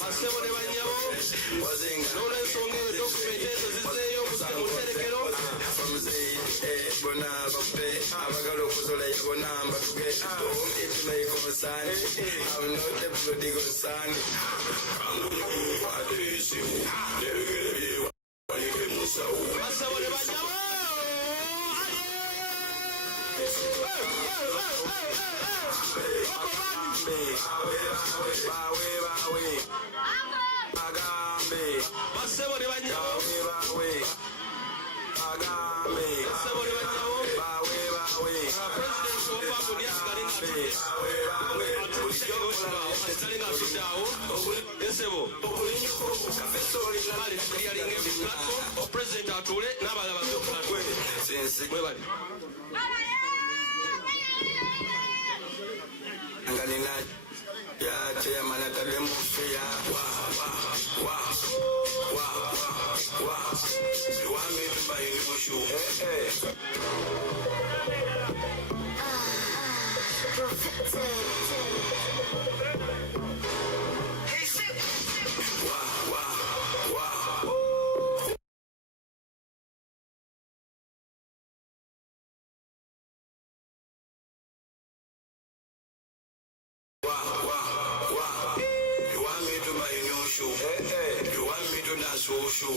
Bassebo ne banyabo n'olw'ensonga eyo dokumenti ezo zizzeeyo mu tterekero bona bape abagala okuzola yabona mbatuge it may concern I'm not the prodigal son Bassebo ne banyabo Bassebo ne banyabo President atule n'abalaba mwebali Anganina ya chairman atale mufia you want me to buy a new shoe You want me to dance shoe?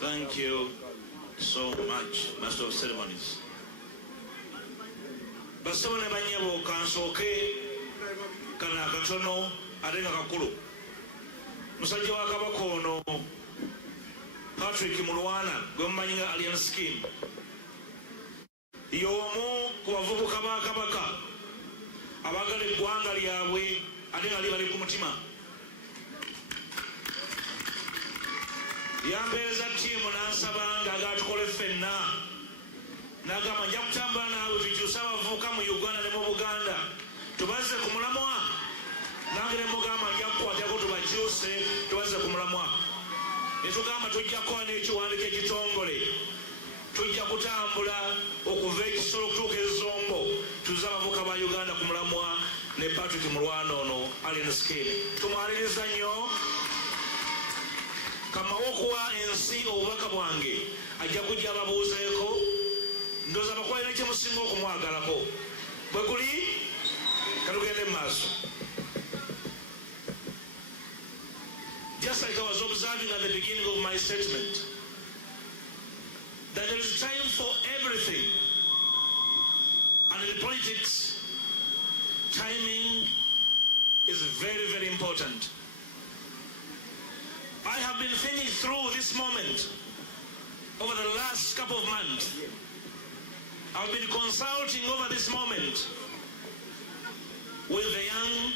Thank you so much, Master of Ceremonies. Basabone banyabo kansoke kana katono arenga kakulu musajja wa kabaka ono Patrick Mulwana gwemmanyiga Alien Scheme y'omu ku bavubuka ba kabaka abagala eggwanga lyabwe ate nga libali ku mutima yambeereza ttiimu n'ansaba ng'agatukole ffenna n'agamba nja kutambula naawe tukyuse abavubuka mu Uganda ne mu Buganda tubaze ku mulamwa nange ne mugamba nja kukwatako tubakyuse tubaze ku mulamwa ne tugamba tujja kukola n'ekiwandiiko ekitongole tujja kutambula okuva ekisolo okutuuka ezombo tuze abavubuka ba Uganda ku mulamwa ne Patrick Mulwana ono Alien Scheme tumwaliriza nnyo kamawo okuwa ensi obubaka bwange ajja kujja ababuuzeeko ndooza abakwalira kyemusinga okumwagalako bwe guli katugende maaso. Just like I was observing at the beginning of my statement, that there is time for everything, and in politics timing is very, very important. I have been thinking through this moment over the last couple of months. I've been consulting over this moment with the young,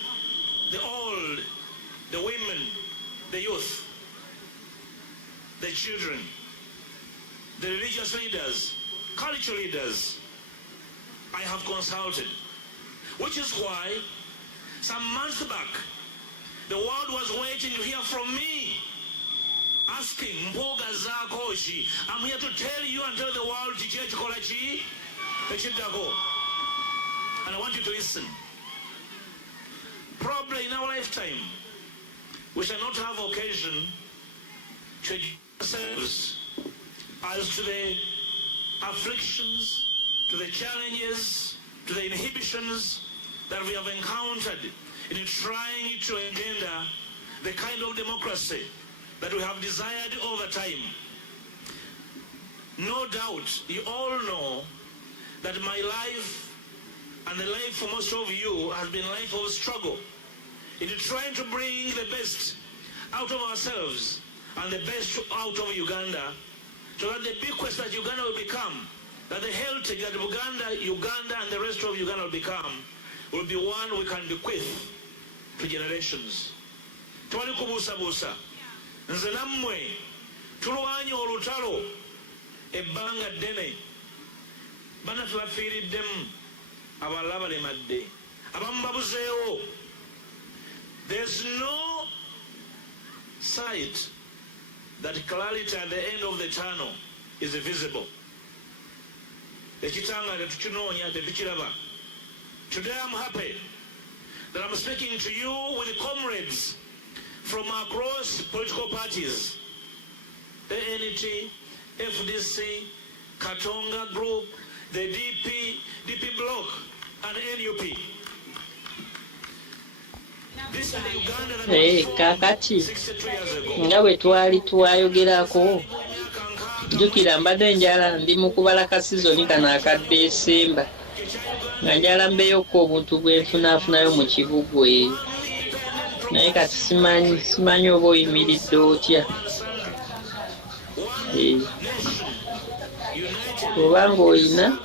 the old, the women, the youth, the children, the religious leaders, cultural leaders. I have consulted, which is why some months back the world was waiting to hear from me, asking Mpuuga Zakoshi, I'm here to tell you and tell the world and I want you to listen. Probably in our lifetime we shall not have occasion to educate ourselves as to the afflictions, to the challenges, to the inhibitions that we have encountered in trying to engender the kind of democracy that we have desired over time. No doubt you all know that my life and the life for most of you has been a life of struggle in trying to bring the best out of ourselves and the best out of Uganda, so that the bequest that Uganda will become, that the heritage that Uganda and the rest of Uganda will become, will be one we can bequeath to generations. Twali kubuusabuusa nze nammwe tulwanye olutalo ebbanga ddene, bannaffe bafiiriddemu, abalala balemadde, abamu babuzeewo, There's no sight that clarity at the end of the tunnel is visible. Today I'm happy that I'm speaking to you with comrades from across political parties, the NT, FDC, Katonga Group, the DP Bloc, and NUP. This is the Uganda that kakati 62 years ago. nga bwe twali twayogerako jjukira mbadde njala ndi mu kubala ka sizoni kano aka Desemba nga njala mbeeyoko obuntu bwenfunaafunayo mu kibugwe naye kati simanyi oba oyimiridde otya oba ng'oyina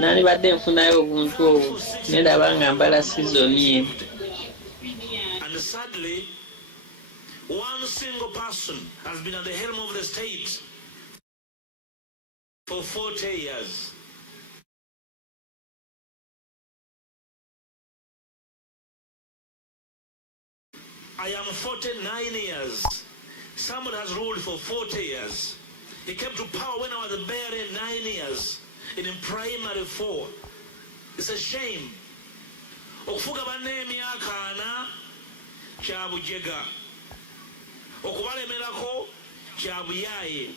nandibadde nfunayo obuntu obwo nedaba nga mbala sizoni eno. And sadly, one single person has been at the helm of the state for 40 years. I am 49 years. Someone has ruled for 40 years. He came to power when I was barely 9 years in primary 4. It's a shame. Okufuga banne emyaka 4 kya bujega. Okubalemerako kya buyaaye.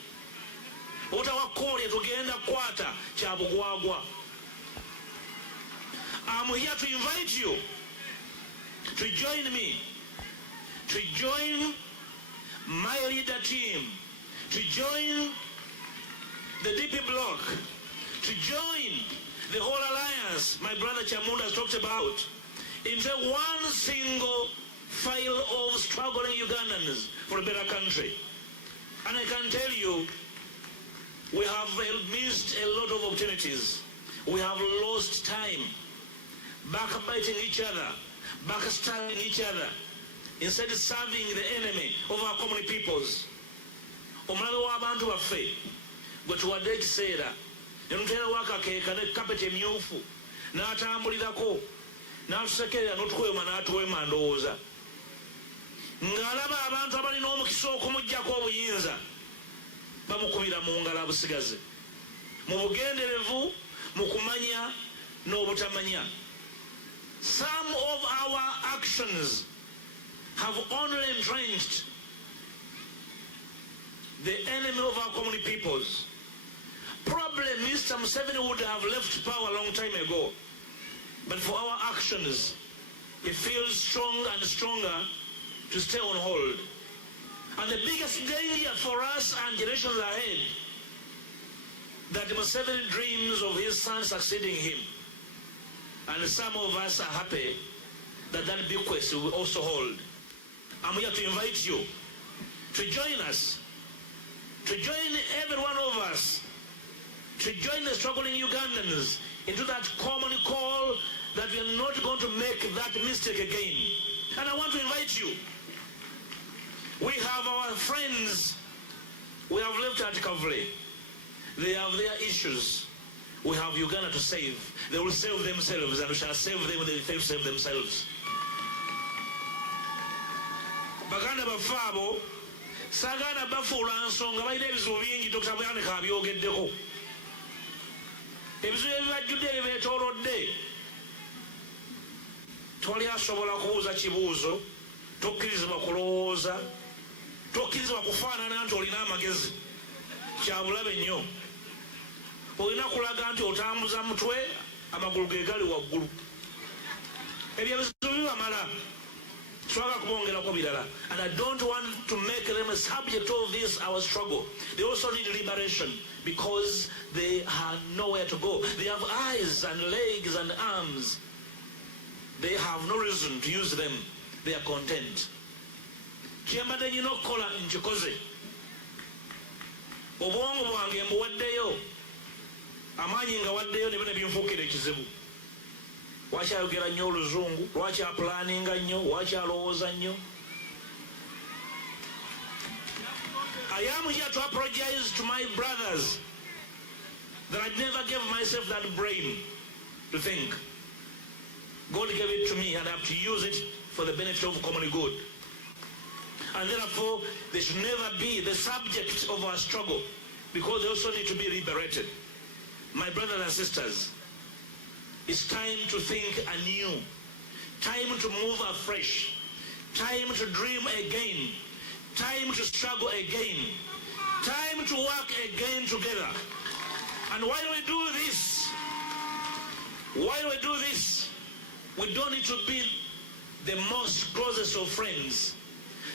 Otawakolye tugenda kwata kya bugwagwa. I'm here to invite you to join me, to join my leader team, to join the DP Bloc, to join the whole alliance my brother Chamunda has talked about, into one single file of struggling Ugandans for a better country. And I can tell you, we have missed a lot of opportunities. We have lost time, backbiting each other, backstabbing each other, instead of serving the enemy of our common peoples. Omulabe w'abantu baffe gwe tuwadde ekiseera ne muteerawo akakeeka ne kapeti emyufu n'atambulirako n'atusekerera n'otukwema n'atuwema ndowooza ng'alaba abantu abalina omukisa okumuggyako obuyinza bamukubira mu ngalo abusigaze mu bugenderevu mu kumanya n'obutamanya. Some of our actions have only entrenched the enemy of our common peoples. Probably Mr. Museveni would have left power a long time ago, but for our actions, he feels strong and stronger to stay on hold. And the biggest danger for us and generations ahead, that Museveni dreams of his son succeeding him. And some of us are happy that that bequest will also hold. I'm here to invite you to join us, to join every one of us, to join the struggling Ugandans into that common call that we are not going to make that mistake again. And I want to invite you. We have our friends we have left at Kavle. They have their issues. We have Uganda to save. They will save themselves, and we shall save them when they fail to save themselves. Baganda bafabo sagana bafuula nsonga balina ebizibu bingi Dr. Byanika abyogeddeko. Ebizibu ebibajjudde ebibeetoolodde twali asobola kubuuza kibuuzo, tokkirizibwa kulowooza, tokkirizibwa kufaanana nti olina amagezi, kyabulabe nnyo. Olina kulaga nti otambuza mutwe amagulu ge gali waggulu. Ebyo ebizibu bibamala. And I don't want to make them a subject of this, our struggle. They also need liberation because they have nowhere to go. They have eyes and legs and arms. They have no reason to use them. They are content. Kyembadde nnina okukola nkikoze. Obwongo bwange mbuwaddeyo. Amaanyi nga waddeyo ne binfuukira ekizibu. Lwaki ayogera nnyo oluzungu? Lwaki apulaninga nnyo? Lwaki alowooza nnyo? I am here to apologize to my brothers that I never gave myself that brain to think. God gave it to me and I have to use it for the benefit of common good. And therefore, they should never be the subject of our struggle, because they also need to be liberated. My brothers and sisters, it's time to think anew, time to move afresh, time to dream again, time to struggle again, time to work again together. And why do we do this? Why do we do this? We don't need to be the most closest of friends.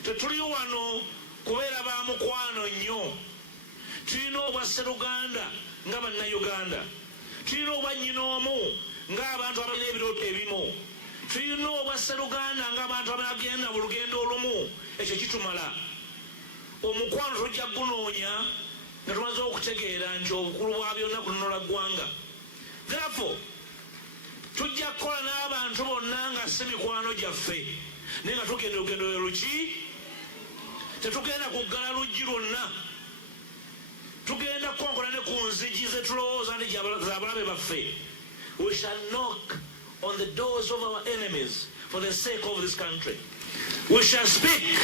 Tetuli wano kubeera ba mukwano nnyo. Tulina obwa Sseruganda nga bannayuganda. Tulina obwa nnyinoomu ng'abantu abalina ebirooto ebimu. Tulina obwa Sseruganda ng'abantu abagenda mu lugendo olumu. Ekyo kitumala. Omukwano tujja gunoonya nga tumaze okutegeera nti obukulu bwa byonna kunonola ggwanga. Therefore, tujja kukola n'abantu bonna nga si mikwano gyaffe, naye nga tugenda olugendo luki? Tetugenda kuggala luggi lwonna. Tugenda kukonkola ne ku nzigi ze tulowooza nti za balabe baffe. We shall knock on the doors of our enemies for the sake of this country. We shall speak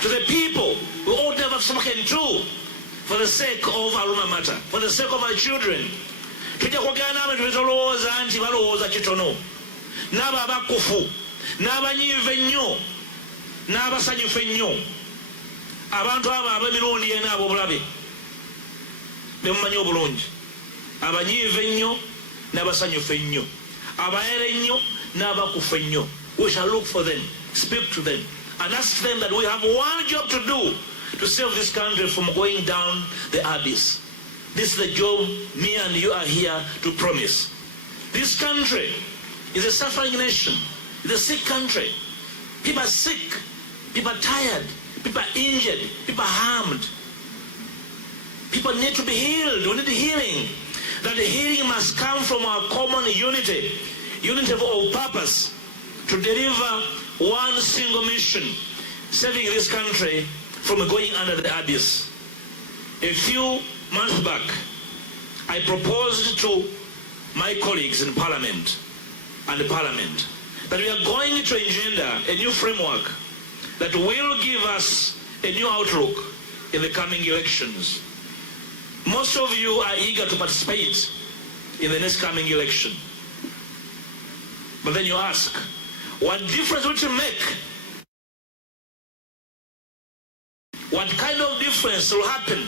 to the people we ought never have spoken to for the sake of our alma mater, for the sake of our children. Tujja kwogera n'abantu betolowooza nti balowooza kitono, n'abo abakufu, n'abanyiivu ennyo, n'abasanyufu ennyo. Abantu abo ab'emirundi ena ab'obulabe bemumanyi obulungi, abanyiivu ennyo n'abasanyufu ennyo, abayera ennyo n'abakufu ennyo. We shall look for them, speak to them, and ask them that we have one job to do to save this country from going down the abyss. This is the job me and you are here to promise. This country is a suffering nation. It's a sick country. People are sick. People are tired. People are injured. People are harmed. People need to be healed. We need healing. That the healing must come from our common unity. Unity of purpose to deliver one single mission, saving this country from going under the abyss. A few months back, I proposed to my colleagues in Parliament and the Parliament that we are going to engender a new framework that will give us a new outlook in the coming elections. Most of you are eager to participate in the next coming election. But then you ask, what difference would it make? What kind of difference will happen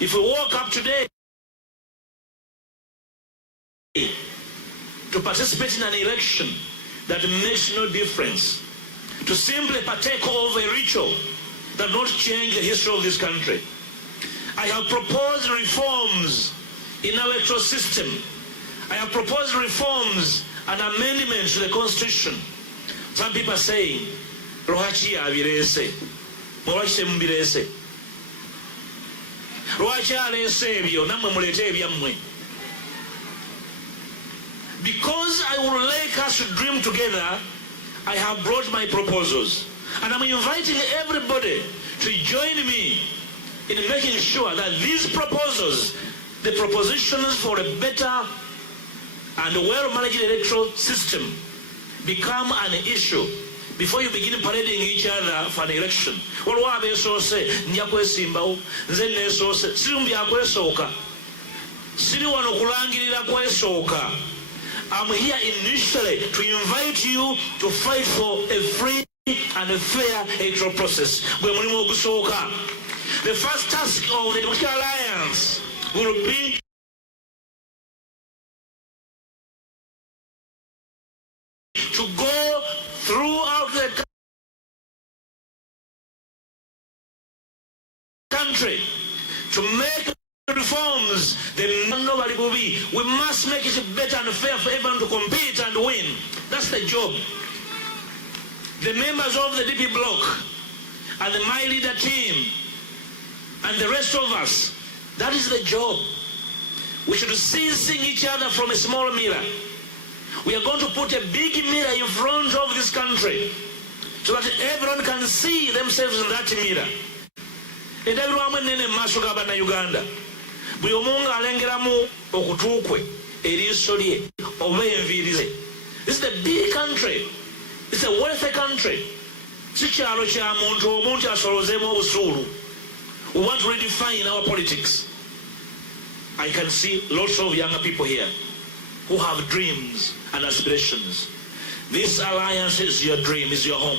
if we woke up today to participate in an election that makes no difference, to simply partake of a ritual that will not change the history of this country? I have proposed reforms in our electoral system. I have proposed reforms and amendments to the Constitution. Some people are saying, Lwaki abirese? Lwaki temubirese? Lwaki alese ebyo nammwe muleete ebyammwe? Because I would like us to dream together, I have brought my proposals. And I'm inviting everybody to join me in making sure that these proposals, the propositions for a better and well-managed electoral system, become an issue before you begin parading each other for an election. Waliwo abeesoose nja Kwesimbawo, nze neesoose, siri mu byakwesooka, siri wano kulangirira kwesooka. I'm here initially to invite you to fight for a free and a fair electoral process. Gwe mulimu ogusooka. The first task of the Democratic Alliance will be to go throughout the country to make reforms. Nobody will be. We must make it better and fair for everyone to compete and win. That's the job. The members of the DP bloc and the My Leader team and the rest of us, that is the job. We should cease seeing each other from a small mirror. We are going to put a big mirror in front of this country so that everyone can see themselves in that mirror. And everyone in Uganda, buli omu ng'alengeramu okutuukwe eriiso lye oba enviiri ze. This is a big country. It's a wealthy country. Si kyalo kya muntu omuntu asolozeemu obusuulu. We want to redefine our politics. I can see lots of younger people here who have dreams and aspirations. This alliance is your dream, is your home.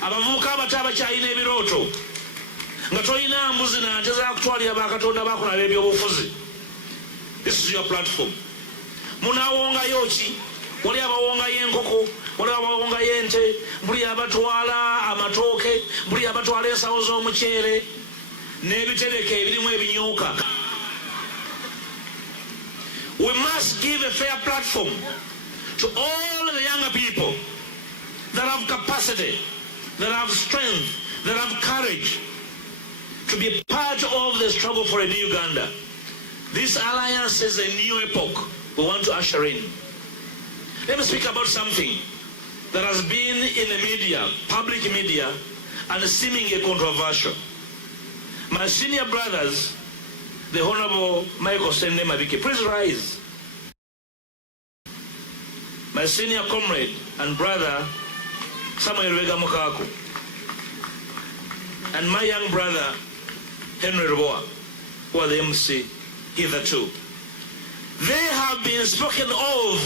Abavubuka abato abakyalina ebirooto nga tolina mbuzi nante zakutwalira bakatonda bakulaba ebyobufuzi. This is your platform. Munawongayo ki? Wali abawongayo enkoko, wali abawongayo ente, buli abatwala amatooke, buli abatwala ensawo z'omuceere n'ebitereke ebirimu ebinyuuka. We must give a fair platform to all the younger people that have capacity, that have strength, that have courage to be part of the struggle for a new Uganda. This alliance is a new epoch we want to usher in. Let me speak about something that has been in the media, public media, and seemingly controversial. My senior brothers, the Honorable Michael Sende Mabiki, please rise. My senior comrade and brother, Samuel Wega Mukaku, and my young brother, Henry Roboa, who are the MC hitherto. They have been spoken of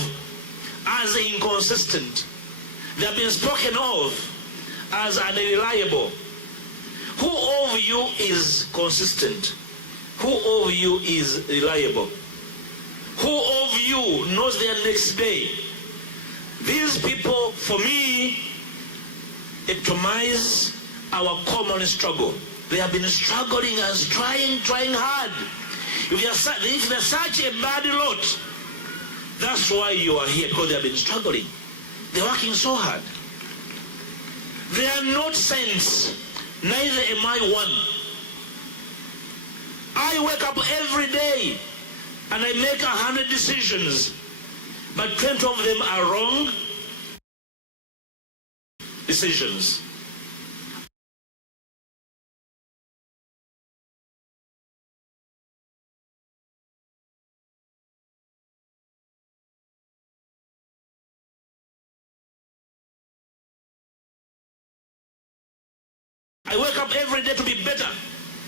as inconsistent. They have been spoken of as unreliable. Who of you is consistent? Who of you is reliable? Who of you knows their next day? These people, for me, epitomize our common struggle. They have been struggling and trying hard. If they're such a bad lot, that's why you are here, because they have been struggling. They're working so hard. They are not saints, neither am I one. I wake up every day and I make 100 decisions, but 20 of them are wrong decisions. I wake up every day to be better.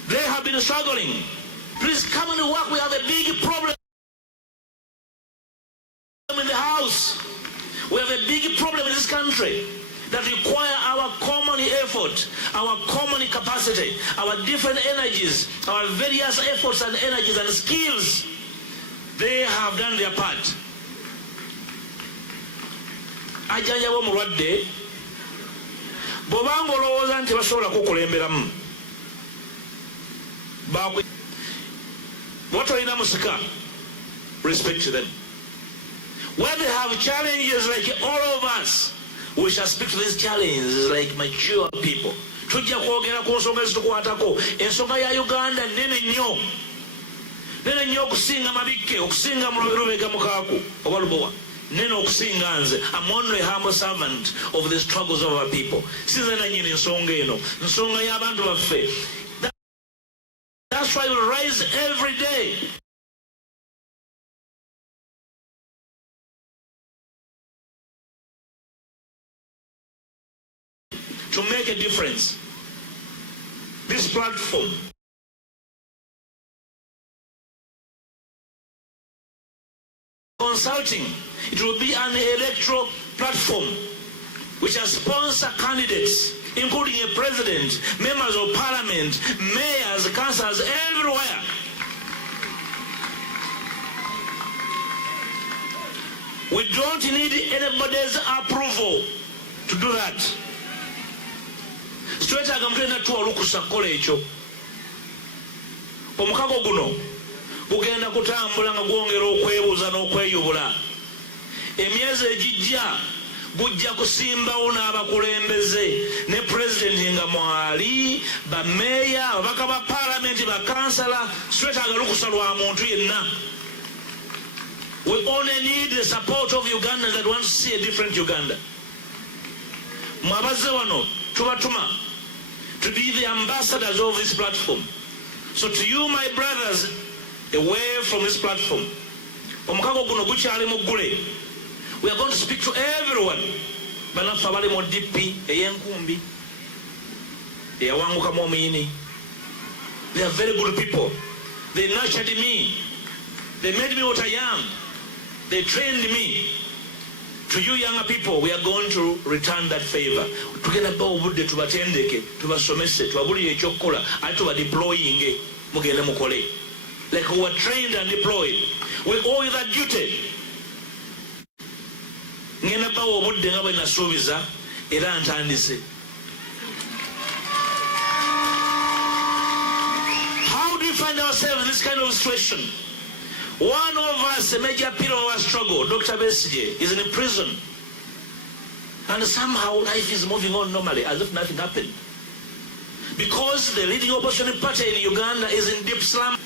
They have been struggling. Please come and work. We have a big problem in the house. We have a big problem in this country that require our common effort, our common capacity, our different energies, our various efforts and energies and skills. They have done their part. Ajajabo mulwadde bw'obanga olowooza nti basobola kukulemberamu watolina musika, respect to them. When they have challenges like all of us, we shall speak to these challenges like mature people. Tujja kwogera ku nsonga ezitukwatako. Ensonga ya Uganda nene nnyo okusinga Mabikke, okusinga Lubega Mukaku oba Lubowa, nene okusinga nze. I'm only a humble servant of the struggles of our people. Sinze nannyini ensonga eno, nsonga y'abantu baffe. That's why we rise every day. To make a difference. This platform consulting, it will be an electoral platform which will sponsor candidates, including a president, members of parliament, mayors, councillors, everywhere. We don't need anybody's approval to do that. Twetaaga mutulina tuwa olukusa kukola ekyo. Omukago guno gugenda kutambula nga gwongera okwebuuza n'okweyubula. Emyezi egijja gujja kusimbawo n'abakulembeze ne pulezidenti nga mwali, bameeya, ababaka ba paalamenti, bakansala. Twetaaga lukusa lwa muntu yenna. We only need the support of Uganda that wants to see a different Uganda. Mwabazze wano tubatuma to be the ambassadors of this platform. So to you, my brothers, away from this platform, Omukago guno gukyali muggule. We are going to speak to everyone. Banaffe abali mu DP ey'enkumbi eyawangukamu omuyini. They are very good people. They nurtured me. They made me what I am. They trained me. To you younger people, we are going to return that favor. Tugenda ba obudde tubatendeke, tubasomese, tubabulire ekyokukola, ate tuba deploying mugende mukole. Like we were trained and deployed. We owe you that duty. Ngenda ba obudde nga bwe nasuubiza era ntandise. How do we find ourselves in this kind of situation? One of us, a major pillar of our struggle, Dr. Besigye, is in prison. And somehow life is moving on normally as if nothing happened. Because the leading opposition party in Uganda is in deep slump.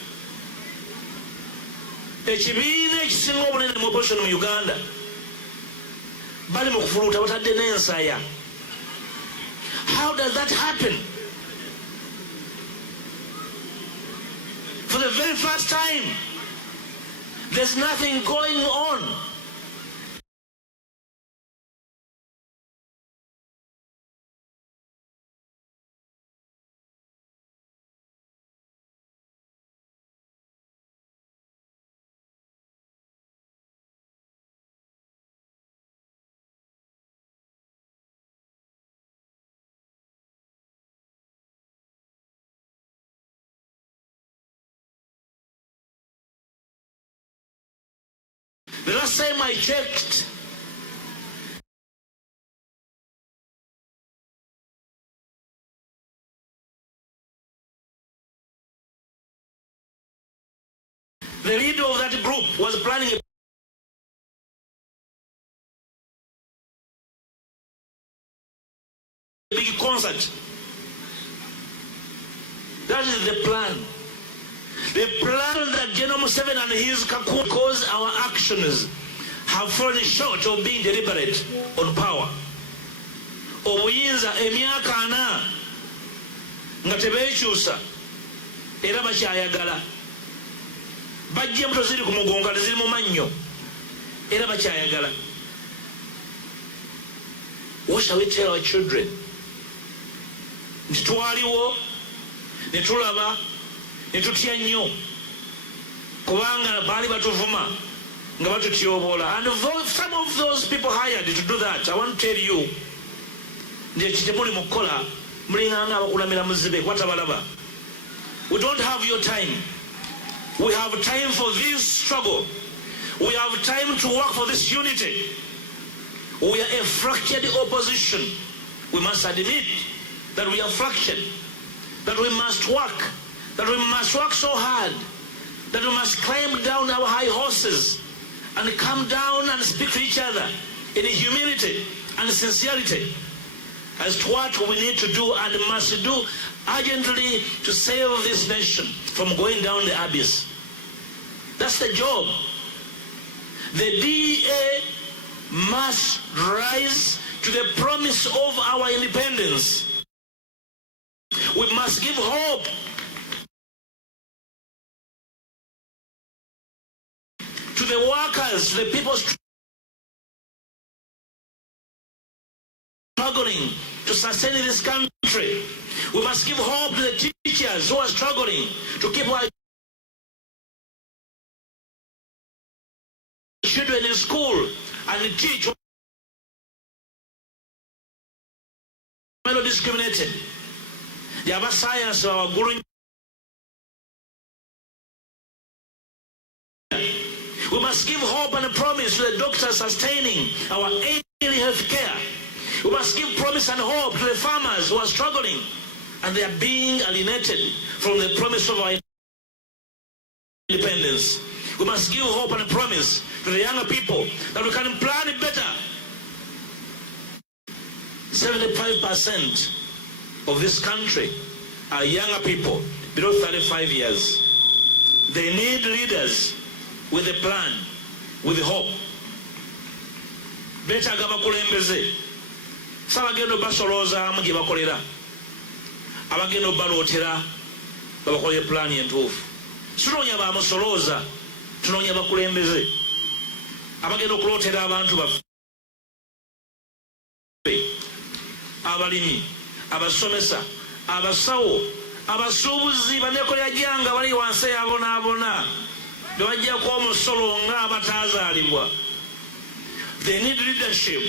Ekibiina ekisinga obunene mu opposition mu Uganda bali mu kufuluuta batadde n'ensaya. How does that happen? For the very first time, there's nothing going on. The last time I checked, the leader of that group was planning a big concert. That is the plan. The plan that General Museveni and his Kaku, because our actions have fallen short of being deliberate on power. Obuyinza emyaka 4 nga tebeekyusa era bakyayagala. Bajja embuto ziri ku mugongo ate ziri mu mannyo era bakyayagala. What shall we tell our children? Nti twaliwo ne tulaba ne tutya nnyo kubanga baali batuvuma nga batutyobola. And some of those people hired to do that, I want to tell you, nti kitemuli mu kukola mulinganga abakulamira muzibe kwatabalaba. We don't have your time. We have time for this struggle. We have time to work for this unity. We are a fractured opposition. We must admit that we are fractured, that we must work, that we must work so hard, that we must climb down our high horses and come down and speak to each other in humility and sincerity as to what we need to do and must do urgently to save this nation from going down the abyss. That's the job. The DA must rise to the promise of our independence. We must give hope to the workers, to the people struggling to sustain this country. We must give hope to the teachers who are struggling to keep our children in school and teach. We're not discriminated. Yaba science our guru. We must give hope and a promise to the doctors sustaining our ailing health care. We must give promise and hope to the farmers who are struggling and they are being alienated from the promise of our independence. We must give hope and a promise to the younger people that we can plan it better. 75% of this country are younger people below 35 years. They need leaders with a plan, with hope. Better gabakulembeze. Sabagendo basoloza mu gye bakolera. Abagendo balotera babakolera plan entuufu. Tunoonya bamusoloza, tunoonya bakulembeze. abagenda okulootera abantu baffe, abalimi, abasomesa, abasawo, abasuubuzi, bannekolera janga bali wansi yabonaabona bebajjako omusolo nga abataazaalibwa. They need leadership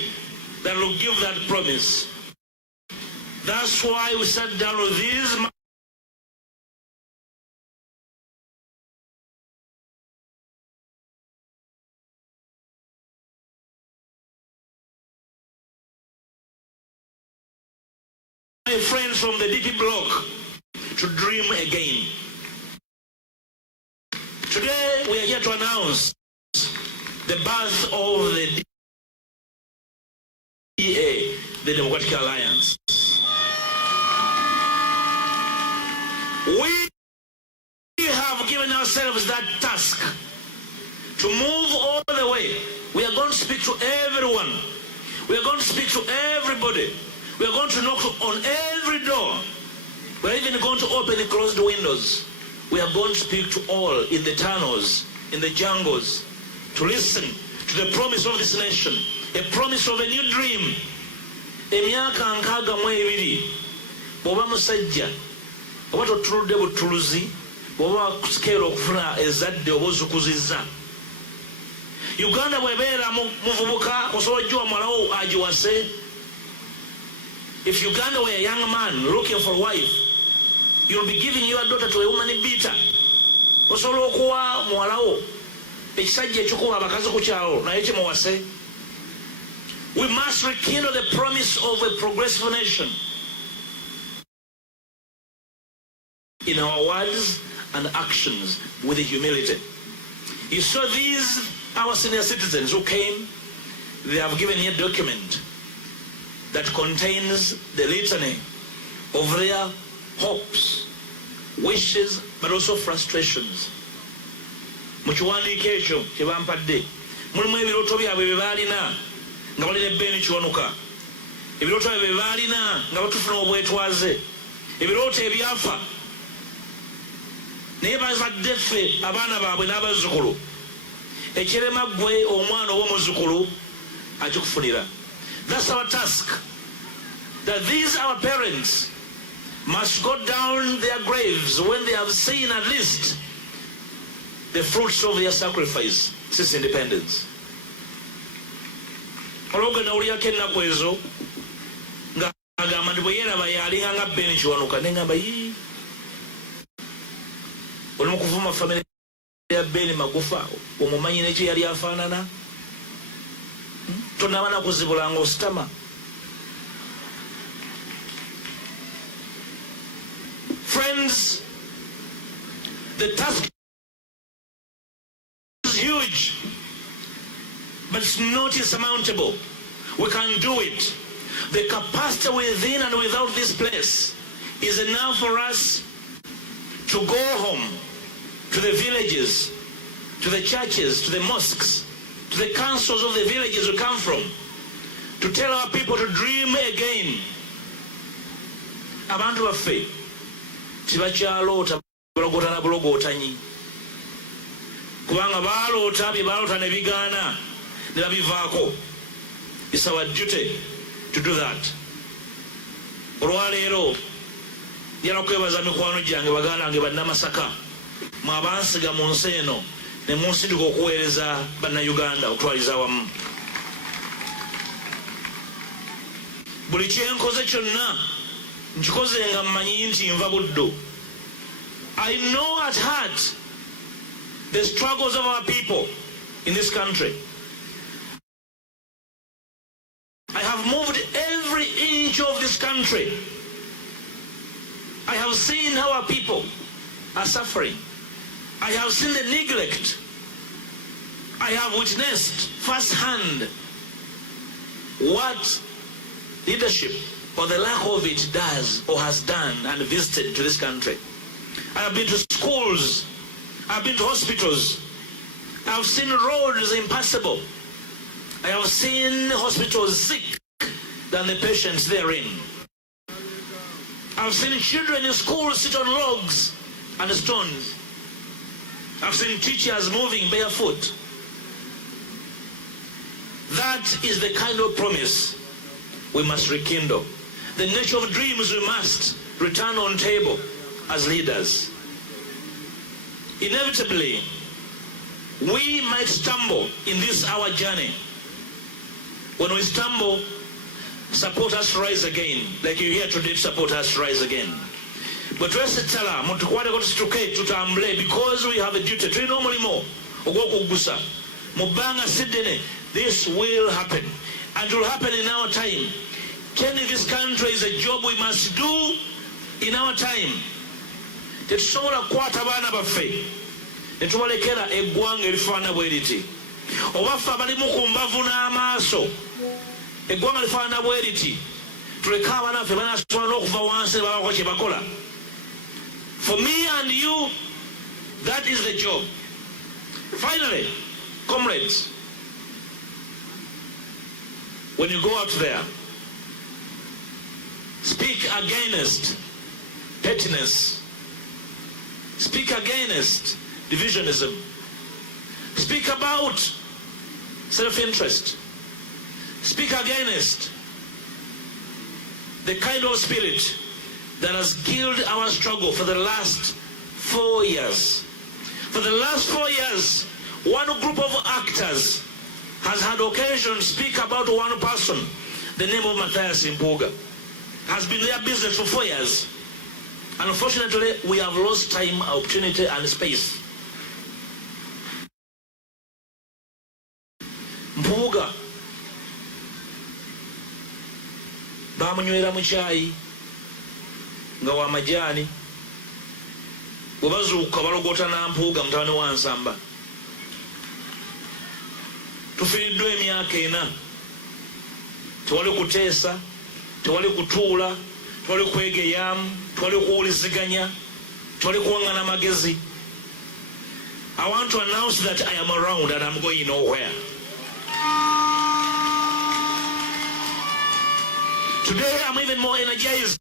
that will give that promise. That's why we sat down with these my friends from the DP block to dream again. Today we are here to announce the birth of the DA, the Democratic Alliance. We have given ourselves that task to move all the way. We are going to speak to everyone. We are going to speak to everybody. We are going to knock on every door. We are even going to open the closed windows. We are going to speak to all in the tunnels, in the jungles, to listen to the promise of this nation, a promise of a new dream. Emyaka nkaaga mu ebiri bw'oba musajja oba totuludde butuluzi bw'oba sikeera okufuna ezadde oba ozukuzizza. Uganda bw'ebeera muvubuka osobola ojja wamalawo agiwase. If Uganda were a young man looking for a wife, you'll be giving your daughter to a woman beater. Osobola okuwa muwalawo ekisajja ekikuba abakazi ku kyalo naye kimuwase. We must rekindle the promise of a progressive nation in our words and actions with humility. You saw these, our senior citizens who came, they have given here a document that contains the litany of their hopes, wishes, but also frustrations. Mukiwandiika ekyo kye bampadde mulimu ebirooto byabwe bye baalina nga balina ebbeeni kiwanuka, ebirooto byabwe bye baalina nga batufuna obwetwaze, ebirooto ebyafa naye bazadde ffe abaana baabwe n'abazzukulu ekirema ggwe omwana oba omuzzukulu akikufunira. That's our task, that these our parents must go down their graves when they have seen at least the fruits of their sacrifice since independence. Olwogenda oliyako ennaku ezo nga agamba nti bwe yeeraba yalinga nga bbeeni kiwanuka neŋŋamba yii oli mu kuvuma famire ya Beeni Magufa omumanyi nekyo yali afaanana tonaba nakuzibulanga ositama. Friends, the task is huge, but it's not insurmountable. We can do it. The capacity within and without this place is enough for us to go home, to the villages, to the churches, to the mosques, to the councils of the villages we come from, to tell our people to dream again. Abantu baffe tibakyaloota bulogoota na bulogootanyi, kubanga baaloota bye baaloota ne bigaana ne babivaako. It's our duty to do that. Olwaleero njala kwebaza mikwano gyange baganda bange bannamasaka mwe abansiga mu nsi eno ne munsindika okuweereza bannayuganda okutwaliza awamu. Buli kyenkoze kyonna nkikoze nga mmanyi nti nva buddo. I know at heart the struggles of our people in this country. I have moved every inch of this country. I have seen how our people are suffering. I have seen the neglect. I have witnessed firsthand what leadership or the lack of it does or has done and visited to this country. I have been to schools. I have been to hospitals. I have seen roads impassable. I have seen hospitals sick than the patients therein. I've seen children in schools sit on logs and stones. I've seen teachers moving barefoot. That is the kind of promise we must rekindle. The nature of dreams we must return on table as leaders. Inevitably, we might stumble in this our journey. When we stumble, support us rise again. Like you hear today, support us rise again. But because we have a duty, this will happen. And it will happen in our time. Tending this country is a job we must do in our time. Tetusobola kukwata abaana baffe ne tubalekera eggwanga erifaanana bwe riti, oba ffe abalimu ku mbavu n'amaaso eggwanga lifaanana bwe riti, tuleke abaana baffe banaasobola n'okuva wansi ne babako kye bakola. For me and you, that is the job. Finally, comrades, when you go out there, speak against pettiness. Speak against divisionism. Speak about self-interest. Speak against the kind of spirit that has killed our struggle for the last 4 years. For the last 4 years, one group of actors has had occasion to speak about one person, the name of Mathias Mpuuga. Has been their business for 4 years. And unfortunately, we have lost time, opportunity, and space. Mpuuga bamunywera mu kyayi nga wa majaani, bwe bazuuka balogota na Mpuuga mutabani wa Nsamba. Tufiiriddwa emyaka 4. Tewali kuteesa, tewali kutuula, tewali kwegeyaamu, tewali kuwuliziganya, tewali kuwangana magezi. I want to announce that I am around and I'm going nowhere. Today I'm even more energized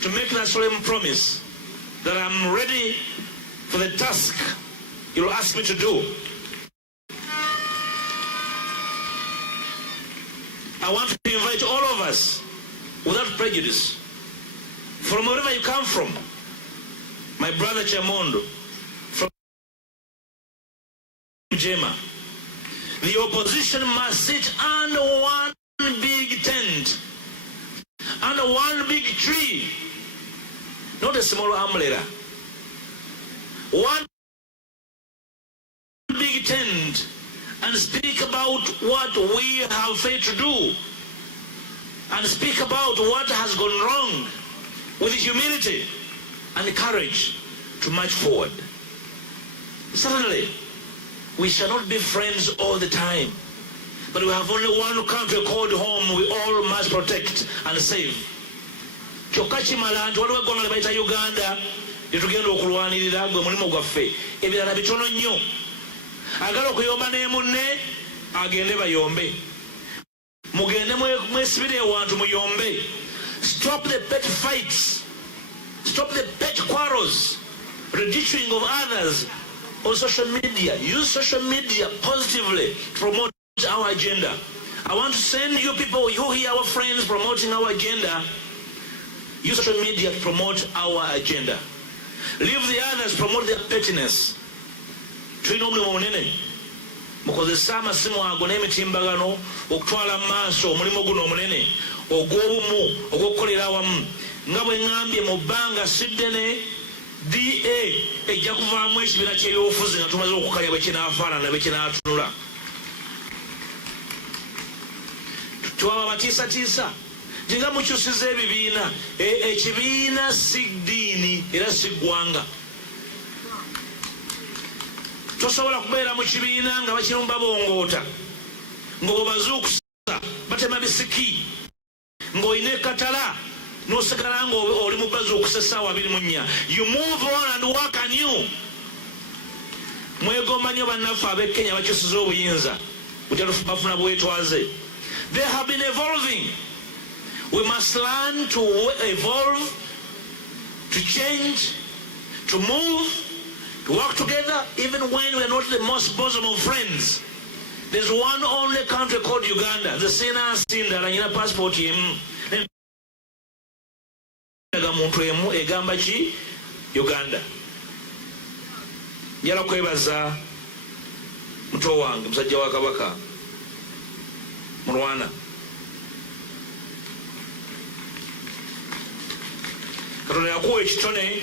to make that solemn promise that I'm ready for the task you'll ask me to do. I want to invite all of us, without prejudice, from wherever you come from, my brother Chamondo, from Jema, the opposition must sit under one big tent, under one big tree, not a small umbrella. One big tent, and speak about what we have failed to do, and speak about what has gone wrong, with humility and courage to march forward. Certainly, we shall not be friends all the time, but we have only one country called home we all must protect and save. Kyokka kimala nti waliwo eggwanga lye bayita Uganda lye tugenda okulwanirira, gwe mulimu gwaffe. Ebirala bitono nnyo. Agala okuyomba ne munne agende bayombe. Mugende mwesibire ewantu muyombe. Stop the pet fights. Stop the pet quarrels. Ridiculing of others on social media. Use social media positively to promote our agenda. I want to send you people, you hear our friends promoting our agenda. Use social media to promote our agenda. Leave the others promote their pettiness. Tulina omulimu munene mukozesa amasimu ago n'emitimbagano okutwala mu maaso omulimu guno omunene ogw'obumu ogw'okukolera awamu. Nga bwe ŋŋambye mu bbanga siddene DA ejja kuvaamu ekibiina ky'ebyobufuzi nga tumaze okukalya bwe kinaafaanana bwe kinaatunula. Twaba batiisatiisa nti nga mukyusiza ebibiina. Ekibiina si ddiini era si ggwanga. Tosobola kubeera mu kibiina nga bakirumba bongoota, ng'obwo bazuukusa batema bisiki, ng'olina ekatala n'osigala ng'oli mu bazuukusa essaawa 24. You move on and work anew. Mwegomba nnyo bannaffe ab'e Kenya bakyusiza obuyinza butya bafuna bwetwaze. They have been evolving. We must learn to evolve, to change, to move, to work together even when we are not the most bosom of friends. There's one only country called Uganda. The Sena Sinda and your passport him. Uganda. Yala kwebaza muto wange musajja wa kabaka Murwana. Katonda yakuwa ekitone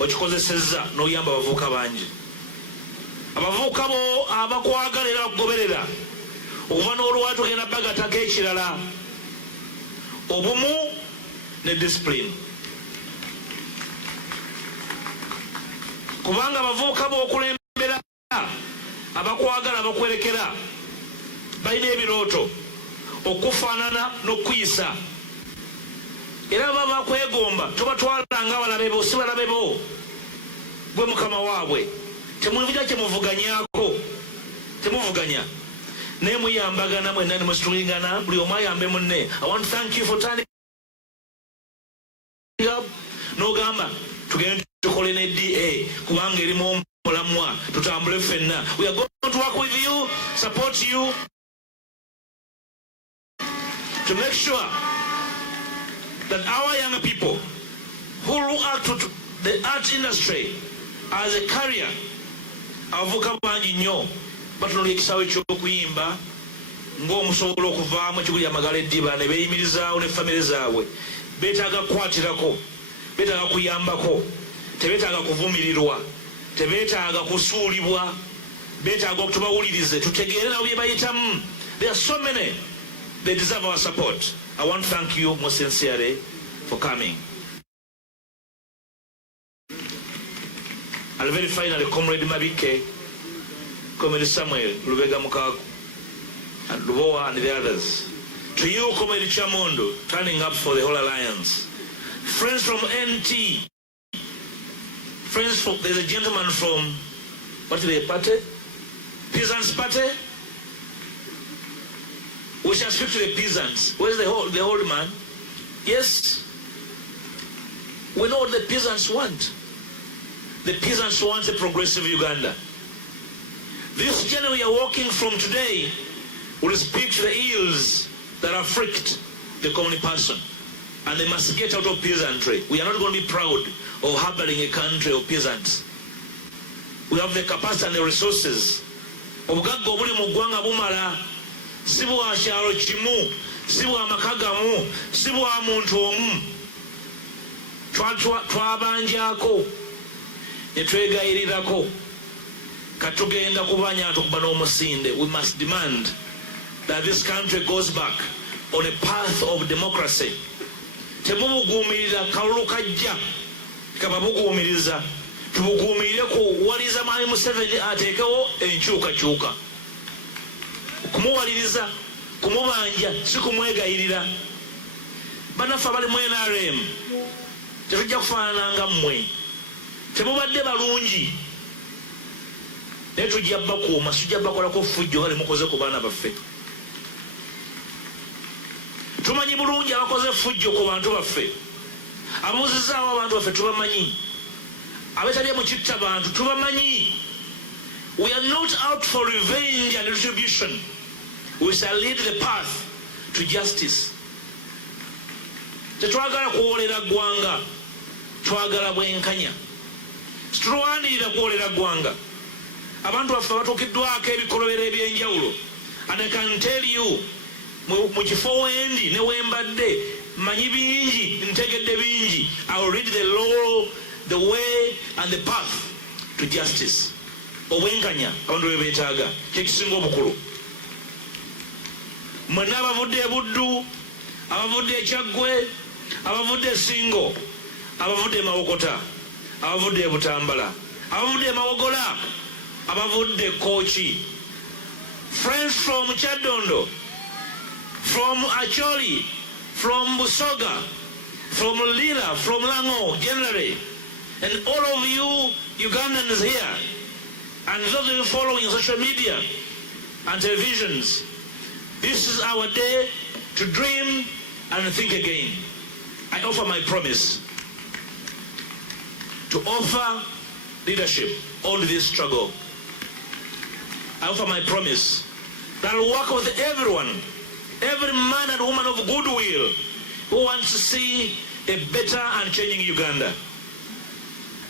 okikozesezza n'oyamba abavubuka bangi. Abavubuka bo abakwagalira okugoberera okuva n'olwatu genda bagatako ekirala obumu ne discipline. Kubanga abavubuka b'okulembera abakwagala abakwerekera balina ebirooto okufaanana n'okuyisa era baba bakwegomba tobatwalanga abalabe bo si balabe bo gwe mukama waabwe temuvira kyemuvuganyako temuvuganya naye muyambagana mwenna ne musitulingana buli omu ayambe munne. I want to thank you for turning up n'ogamba tugende tukole ne DA kubanga erimu omulamwa tutambule ffenna. We are going to work with you, support you to make sure that our young people who look out to the art industry as a career abavuka bangi nnyo batunula ekisaawe ky'okuyimba ng'omusobola okuvaamu ekiguli amagala eddiba ne beeyimirizaawo ne famire zaabwe. Beetaaga kukwatirako, beetaaga kuyambako, tebeetaaga kuvumirirwa, tebeetaaga kusuulibwa, beetaaga okutubawulirize tutegeere nabo bye bayitamu. There are so many, they deserve our support. I want to thank you most sincerely for coming. And very finally, Comrade Mabike, Comrade Samuel, Lubega Mukaku, and Luboa and the others. To you, Comrade Chamondo, turning up for the whole alliance. Friends from NT, friends from, there's a gentleman from, what is the party? Peasants Party? We shall speak to the peasants. Where's the old man? Yes. We know what the peasants want. The peasants want a progressive Uganda. This journey we are walking from today will speak to the ills that afflict the common person. And they must get out of peasantry. We are not going to be proud of harboring a country of peasants. We have the capacity and the resources. Obugagga obuli mu ggwanga bumala. Si bwa kyalo kimu, si bwa maka gamu, si bwa muntu omu. Twabanjako ne twegayirirako katugenda kubanya tukuba n'omusinde. We must demand that this country goes back on a path of democracy. Temubuguumirira kalulu kajja kababuguumiriza tubuguumirire kuwaliza Mwami Museveni ateekewo enkyukakyuka. Kumuwaliriza kumubanja si kumwegayirira. Bannaffe abali mu NRM tetujja kufaanana nga mmwe. Temubadde balungi naye tujja bakuuma, tujja bakolako ffujjo bali mukoze ku baana baffe. Tumanyi bulungi abakoze ffujjo ku bantu baffe, ababuzizaawo abantu baffe tubamanyi, abeetabye mu kitta bantu tubamanyi. We are not out for revenge and retribution. We shall lead the path to justice. Tetwagala kuwolera ggwanga, twagala bwenkanya. Situlwanirira kuwolera ggwanga. Abantu baffe batuukiddwako ebikolobero ebyenjawulo. And I can tell you, mu kifo wendi ne wembadde manyi bingi, ntegedde bingi. I will read the law, the way and the path to justice. Obwenkanya abantu bwe beetaaga kyekisinga obukulu. Mwenna abavudde e Buddu, abavudde e Kyaggwe, abavudde e Singo, abavudde e Mawokota, abavudde e Butambala, abavudde e Mawogola, abavudde e Kooki, friends from Kyaddondo, from Acholi, from Busoga, from Lira, from Lango generally, and all of you Ugandans here, and those of you following social media and televisions, this is our day to dream and think again. I offer my promise to offer leadership on this struggle I offer my promise that I will work with everyone, every man and woman of goodwill who wants to see a better and changing Uganda.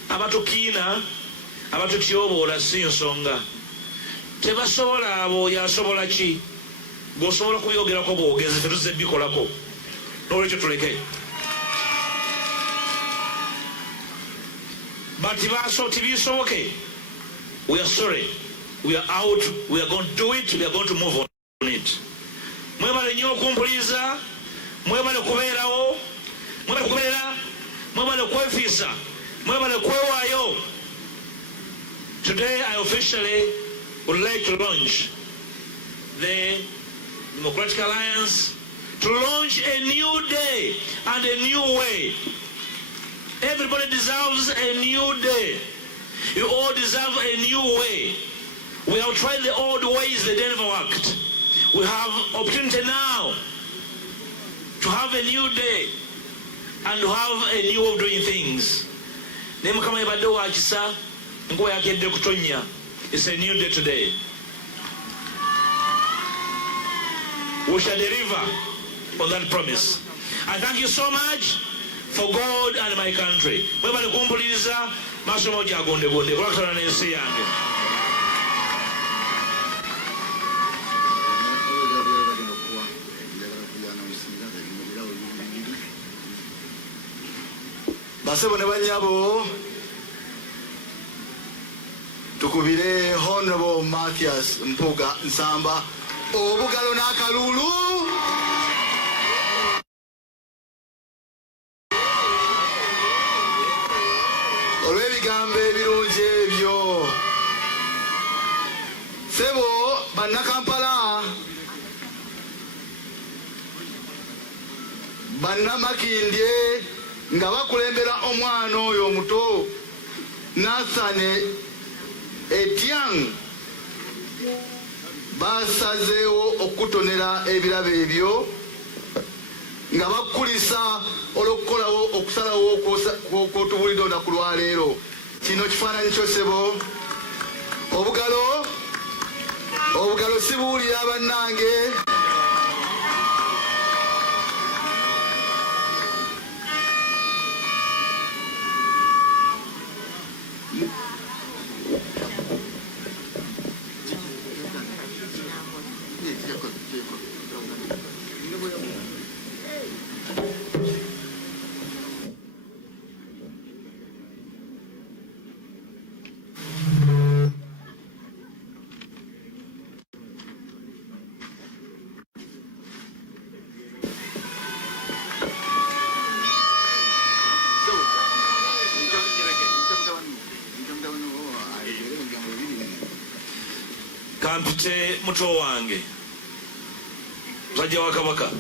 Abatukiina, abatukyobola si nsonga. Tebasobola abo yasobola ki? Gosobola kuyogerako bwogezi tetuzze bikolako. N'olwekyo tuleke. But tibisoboke. We are sorry. We are out. We are going to do it. We are going to move on it. Mwebale nnyo okumpuliza. Mwebale kubeerawo. Mwebale kubeera. Mwebale kwefiisa. Mwebale kwewaayo. Today I officially would like to launch the Democratic Alliance to launch a new day and a new way. Everybody deserves a new day. You all deserve a new way. We have tried the old ways, they never worked. We have opportunity now to have a new day and to have a new way of doing things. It's a new day today. We shall deliver on that promise. I thank you so much for God and my country. Mwebale kumpuliza masomo jagonde gonde kulakutana n'ensi yange. Basebo ne banyabo tukubire Honorable Mathias Mpuuga Nsamba obugalo n'akalulu. Olw'ebigambo ebirungi ebyo. Sebo bannakampala, bannamakindye nga bakulembera omwana oyo omuto Nathane Etiang basazeewo okutonera ebirabo ebyo nga bakulisa olw'okukolawo okusalawo kw'otubulidde olunaku lwaleero. Kino kifaananyi kyo Sebo. Obugalo sibuwulira bannange. Kampite muto wange musajja wa Kabaka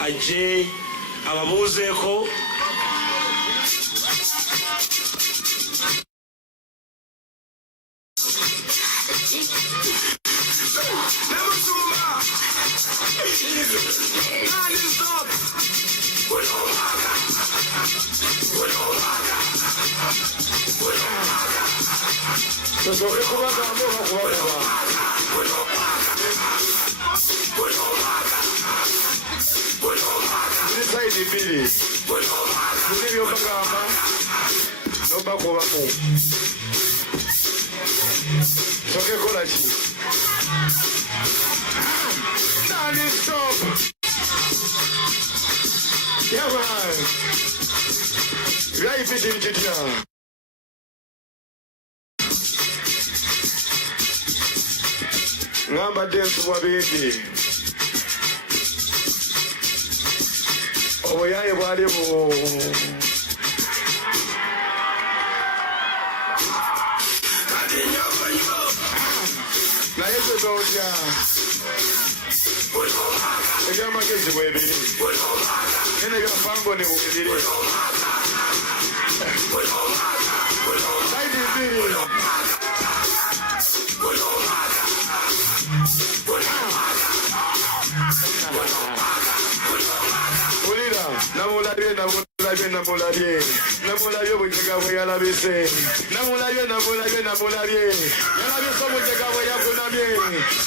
ajje ababuuzeeko ngamba densu wabindi obuyaye bwali bu naye tetotya ebyamagezi bwebiri nene byafango ne bubiri saidi mbiri ulira namulabye bujega bwe yalabise namulabye yalabise obujega bwe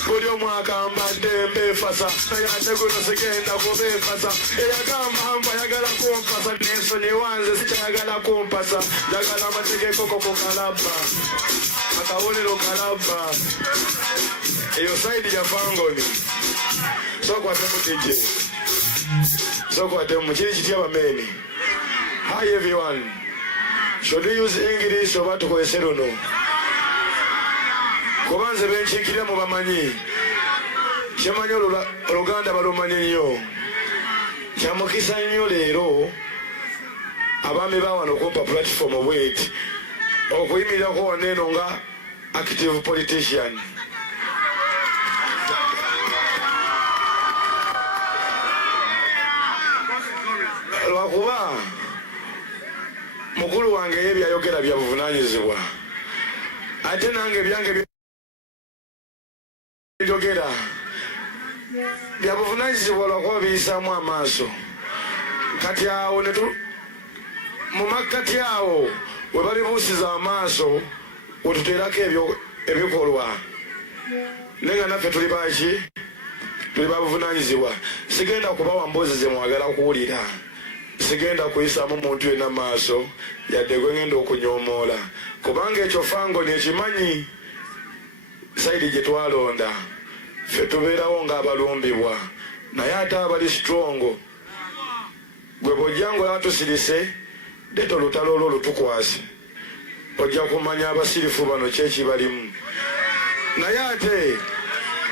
buli omwaka mbadde mbeefasa naye ate guno sigenda kubeefasa eyagamba mbu ayagala kumpasa n'ensonyi wanze sikyayagala kumpasa njagala amategeko kukalabba akabonero kalabba eyo saidi ya fangoni sokwatemu tije sokwatemu kiri kitya bameni. Hi everyone, should we use English oba tukozese luno kuba nze benkiikirira mu bamanyi kyemanyi oluganda balumanyi nnyo kyamukisa nnyo leero abaami bawano kumpa platform obweti okuyimirirako waneeno nga active politician. Lwakuba mukulu wange ebyayogera bya buvunaanyizibwa ate nange byange byogera bya buvunaanyizibwa lwakuba biyisaamu amaaso. Kati awo mu makkati awo we balibuusiza amaaso wetuteerako ebikolwa naye nga naffe tuli baki tuli babuvunaanyizibwa. Sigenda kubawa mboozi ze mwagala kuwulira, sigenda kuyisaamu muntu yenna maaso yadde gwe ngenda okunyoomoola kubanga ekyo fango nekimanyi saidi gye twalonda ffe tubeerawo ng'abalumbibwa naye ate abali strongo gwe bw'ojjangu atusirise leeta olutalo olwo lutukwase ojja kumanya abasirifu bano kyekibalimu. Naye ate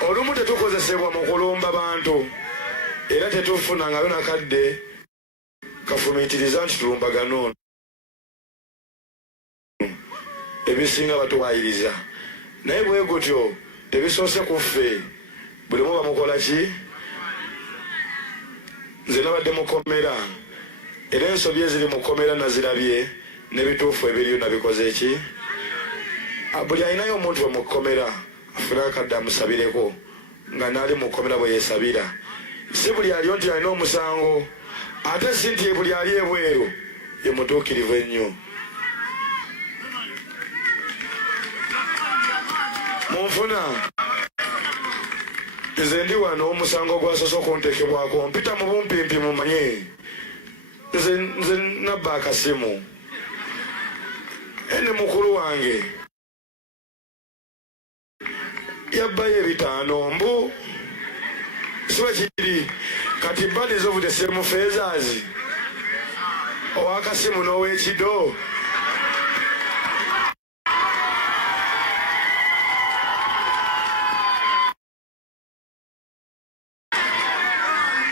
olumu tetukozesebwa mu kulumba bantu era tetufunangayo nakadde kafumiitiriza nti tulumbagana ono ebisinga batuwayiriza naye bwe gutyo tebisoose ku ffe buli mu bamukola ki. Nze nabadde mukomera era ensobi eziri mukomera nazirabye n'ebituufu ebiriyo nabikoze eki. Buli alinayo omuntu we mukomera afuna akadde amusabireko nga naali mukomera bwe yeesabira. Si buli aliyo nti alina omusango ate si nti buli ali ebweru ye mutuukirivu ennyo. Munfuna nze ndi wano omusango gwasoose okuntekebwako mpita mu bumpimpi mumanye nze nabba akasimu ene mukulu wange yabbayo ebitaano mbu siba kiri kati bodies of the same feathers owakasimu n'owekido.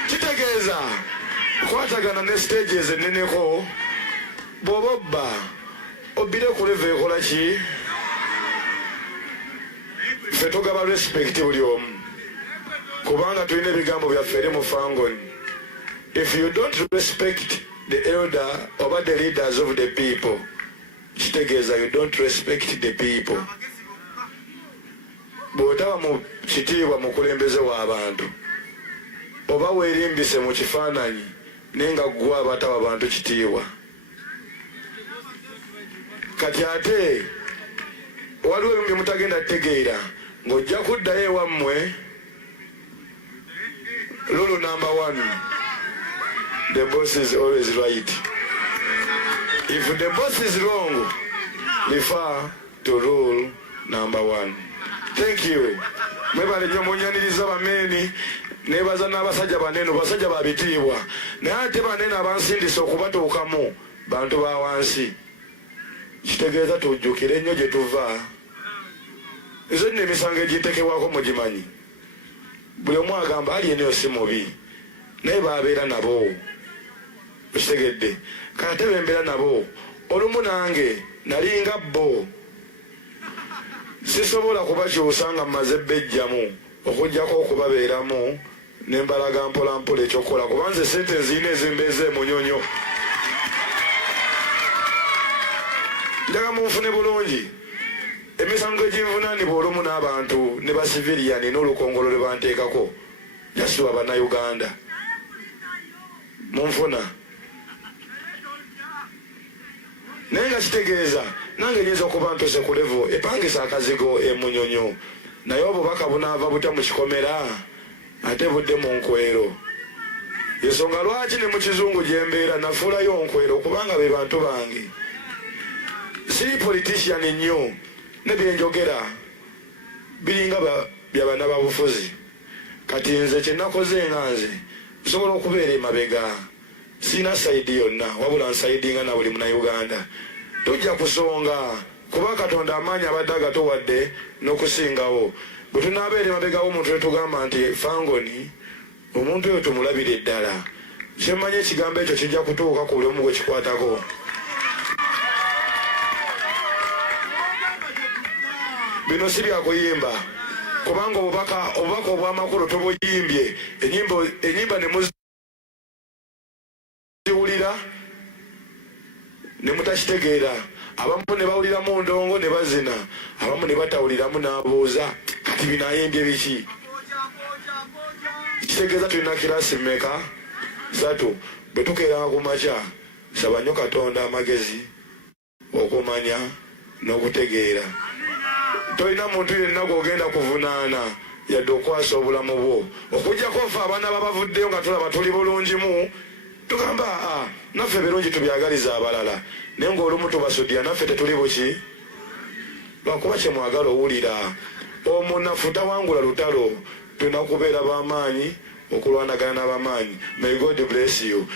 Kitegeeza kwatagana ne stages enneneko bw'oba obba obbire ku level ekola ki. Ffe tugaba respect buli omu kubanga tulina ebigambo byaffe eri mu fangoni. If you don't respect the elder oba the leaders of the people kitegeeza you don't respect the people. Bw'otaba mu kitiibwa mukulembeze w'abantu oba weerimbise mu kifaananyi naye nga ggwe abataba abantu kitiibwa. Kati ate waliwo ebimu bye mutagenda tegeera ng'ojja kuddayo ewammwe. Rule number 1, the boss is always right. If the boss is wrong, refer to rule number 1. Thank you. Mwebale nnyo munyaniriza bameni nebaza n'abasajja banene basajja babitiibwa naye ate banene abansindisa okubatuukamu bantu ba wansi. Kitegeeza tujjukire nnyo gye tuva. Ezo nno emisango egintekebwako mugimanyi. Buli omu agamba ali eniyo si mubi naye baabeera nabo okitegedde kate bembeera nabo olumu nange nalinga bo sisobola kubakyusa nga mmaze bbejjamu okuggyako okubabeeramu nembalaga mpolampola ekyokukola kuba nze sente nziina ezimbeeza emunyonyo. Njaga munfune bulungi emisango eginvunaanibwa olumu n'abantu ne basiviliani n'olukongolo lwe banteekako jasiwa bannayuganda munfuna naye nga kitegeeza nange nyinza okuba ntose ku levo epangisa akazigo emunyonyo naye obubaka bunaava butya mu kikomera ate budde mu nkwero. Ensonga lwaki ne mu kizungu gye mbeera nafuulayo nkwero kubanga be bantu bange. Siri politician nnyo ne byenjogera biringa bya bana babufuzi. Kati nze kye nakoze nga nze nsobola okubeera emabega. Sina sayidi yonna wabula nsayidinga na buli Munnayuganda. Tujja kusonga kuba Katonda amaanyi abadde agatowadde n'okusingawo. Bwe tunaabeera emabega w'omuntu ne tugamba nti Fangoni omuntu oyo tumulabire eddala. Kyemmanyi ekigambo ekyo kijja kutuuka ku buli omu gwe kikwatako. Bino si bya kuyimba kubanga obubaka obw'amakulu tubuyimbye enyimba ne muziwulira ne mutakitegeera. Abamu ne bawuliramu ndongo ne bazina, abamu ne batawuliramu n'abuuza kati binayimbye biki. Kitegeeza tulina kirasi mmeka? 3. Bwe tukeeranga ku makya saba nnyo Katonda amagezi okumanya n'okutegeera. Tolina muntu yenna gw'ogenda kuvunaana yadde okwasa obulamu bwo. Okuggyako ffe abaana babavuddeyo nga tulaba tuli bulungimu tugamba naffe birungi tubyagaliza abalala naye ng'olumu tubasudira naffe tetuli buki. Lwakuba kye mwagala owulira omunafu tawangula lutalo. Tulina kubeera b'amaanyi okulwanagana n'abamaanyi. May God bless you.